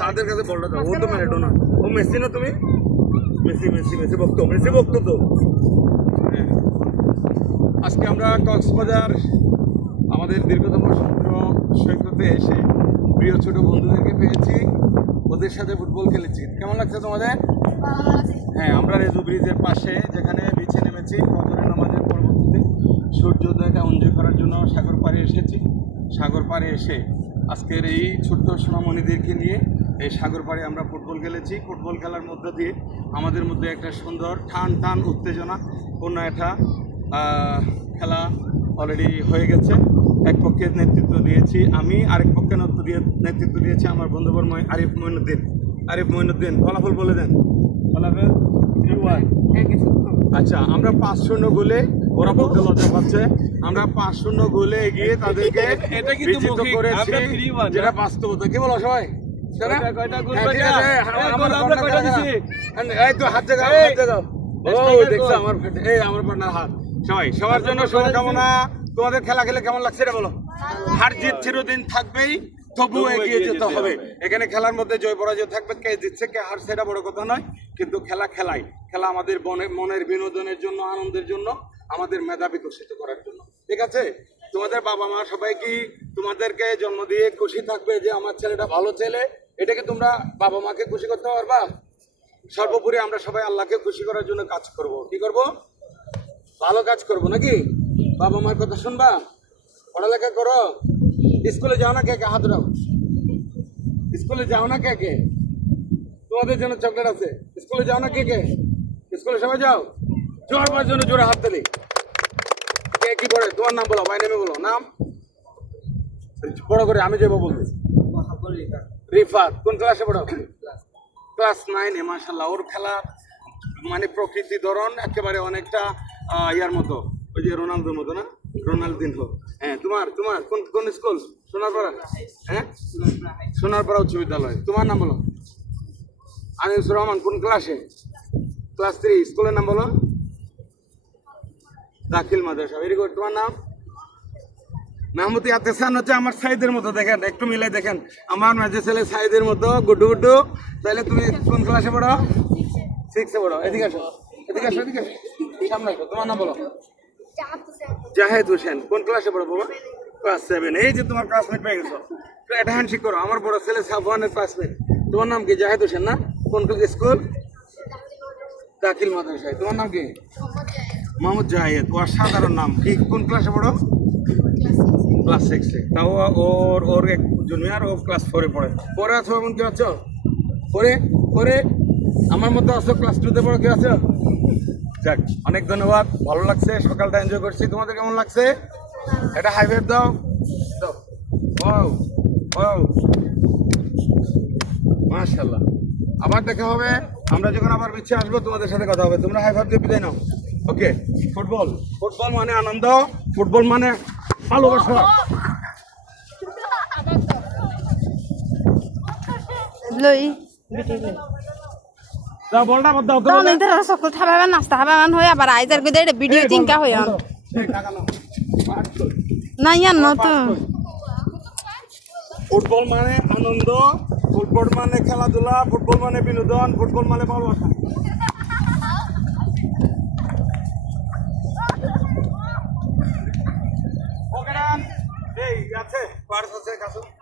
তাদের কাছে বলটা দাও। ও তো ম্যারাডোনা ও মেসি না তুমি? মেসি মেসি মেসি ভক্ত মেসি ভক্ত তো। হ্যাঁ। আজকে আমরা কক্সবাজার আমাদের দীর্ঘতম সমুদ্র সৈকতে এসে প্রিয় ছোট বন্ধুদেরকে পেয়েছি। ওদের সাথে ফুটবল খেলেছি। কেমন লাগছে তোমাদের? হ্যাঁ আমরা রেজু ব্রিজের পাশে যেখানে বিছে নেমেছি ফজরের নামাজের পরবর্তীতে। সূর্যোদয়টা এনজয় করার জন্য সাগর পাড়ে এসেছি। সাগর পাড়ে এসে আজকের এই ছোট্ট সোনামণিদেরকে নিয়ে এই সাগর পাড়ে আমরা ফুটবল খেলেছি। ফুটবল খেলার মধ্য দিয়ে আমাদের মধ্যে একটা সুন্দর টান টান উত্তেজনা পূর্ণ একটা খেলা অলরেডি হয়ে গেছে। এক পক্ষে নেতৃত্ব দিয়েছি আমি আরেক পক্ষে নেতৃত্ব দিয়ে নেতৃত্ব দিয়েছি আমার বন্ধুবর ময় আরিফ মইনুদ্দিন। আরিফ মইনুদ্দিন ফলাফল বলে দেন। ফলাফল? ওয়ান আচ্ছা আমরা পাঁচ শূন্য গোলে ওরা বলতে লজ্জা পাচ্ছে। আমরা পাঁচ শূন্য গোলে এগিয়ে তাদেরকে এটা কিন্তু করেছি আমরা three one, যেটা বাস্তবতা। কি বলো সবাই? সেটা? কয়টা- কয়টা গোল হ্যাঁ, হাত সবাই সবার জন্য শুভকামনা। তোমাদের খেলা খেলে কেমন লাগছে এটা বলো? হার জিত চিরদিন থাকবেই তবু এগিয়ে যেতে হবে। এখানে খেলার মধ্যে জয় পরাজয় থাকবে। কে জিতছে কে হার সেটা বড় কথা নয় কিন্তু খেলা খেলাই। খেলা আমাদের মনের বিনোদনের জন্য আনন্দের জন্য। আমাদের মেধা বিকশিত করার জন্য। ঠিক আছে? তোমাদের বাবা মা সবাই কি তোমাদেরকে জন্ম দিয়ে খুশি থাকবে যে আমার ছেলেটা ভালো ছেলে? এটা কি তোমরা বাবা মাকে খুশি করতে পারবা? সর্বোপরি আমরা সবাই আল্লাহকে খুশি করার জন্য কাজ করব। কি করব? ভালো কাজ করব নাকি? বাবা মার কথা শুনবা? পড়ালেখা করো? স্কুলে যাও না কে কে? হাত দাও স্কুলে যাও না কে কে? তোমাদের জন্য চকলেট আছে। স্কুলে যাও না কে কে? স্কুলে সবাই যাও। জোর জন্য জোরে হাত তালি কে কি করে? তোমার নাম বলো, ভাই নেমে বলো। নাম? বড় করে আমি যাব বলতে। রিফাত, কোন ক্লাসে পড়ো? ক্লাস নাইনে মাসাল্লাহ ওর খেলা মানে প্রকৃতি ধরন একেবারে অনেকটা ইয়ার মতো। ওই যে রোনালদোর মতো না? রোনালদিন হোক হ্যাঁ তোমার তোমার, কোন কোন স্কুল সোনারপাড়া? হ্যাঁ? সোনারপাড়া উচ্চ বিদ্যালয়। তোমার নাম বলো। আনিসুর রহমান, কোন ক্লাসে ক্লাস থ্রি স্কুলের নাম বলো। দাখিল মাদ্রাসা। ভেরি গুড তোমার নাম? মাহমুদি আতেসান হচ্ছে আমার সাইদের মতো, দেখেন, একটু মিলে দেখেন। আমার মাঝে ছেলে সাইদের মতো, গুড্ডু গুড্ডু। তাহলে তুমি কোন ক্লাসে পড়ো? সিক্সে পড়ো। এদিকে আসো এদিকে আসো এদিকে আসো। সামনে আসো, তোমার নাম বলো? জাহেদ হোসেন। কোন ক্লাসে পড়ো বাবা ক্লাস সেভেন এই যে তোমার ক্লাসমেট পেয়ে গেছো। তো এটা হ্যান্ডশেক করো। আমার বড় ছেলে সাফওয়ানের ক্লাসমেট তোমার নাম কি? জাহেদ হোসেন না? কোন স্কুল দাখিল মাদ্রাসায়। তোমার নাম কি? মোহাম্মদ জাহেদ, ও সাধারণ নাম কি? কোন ক্লাসে পড়ো? ক্লাস সিক্সে তাও ওর ওর এক জুনিয়র ও ক্লাস ফোরে পড়ে। পরে আছো এমন কি আছো? পরে পরে আমার মতো আছো ক্লাস টুতে পড়ো কি আছো? যাক, অনেক ধন্যবাদ। ভালো লাগছে, সকালটা এনজয় করছি। তোমাদের কেমন লাগছে? এটা হাই ফাইভ দাও। দাও। মাশাল্লাহ আবার দেখা হবে। আমরা যখন আবার পিছিয়ে আসব, তোমাদের সাথে কথা হবে। তোমরা হাই ফাইভ দিয়ে বিদায় নাও। ওকে ফুটবল। ফুটবল মানে আনন্দ ফুটবল মানে ভালোবাসা। নাস্তা হয়ে আবার আইজার গদে ভিডিও চিন্তা না ইয়ান ন তো ফুটবল মানে আনন্দ ফুটবল মানে খেলাধুলা ফুটবল মানে বিনোদন ফুটবল মানে ভালোবাসা। ওকে ডান। এই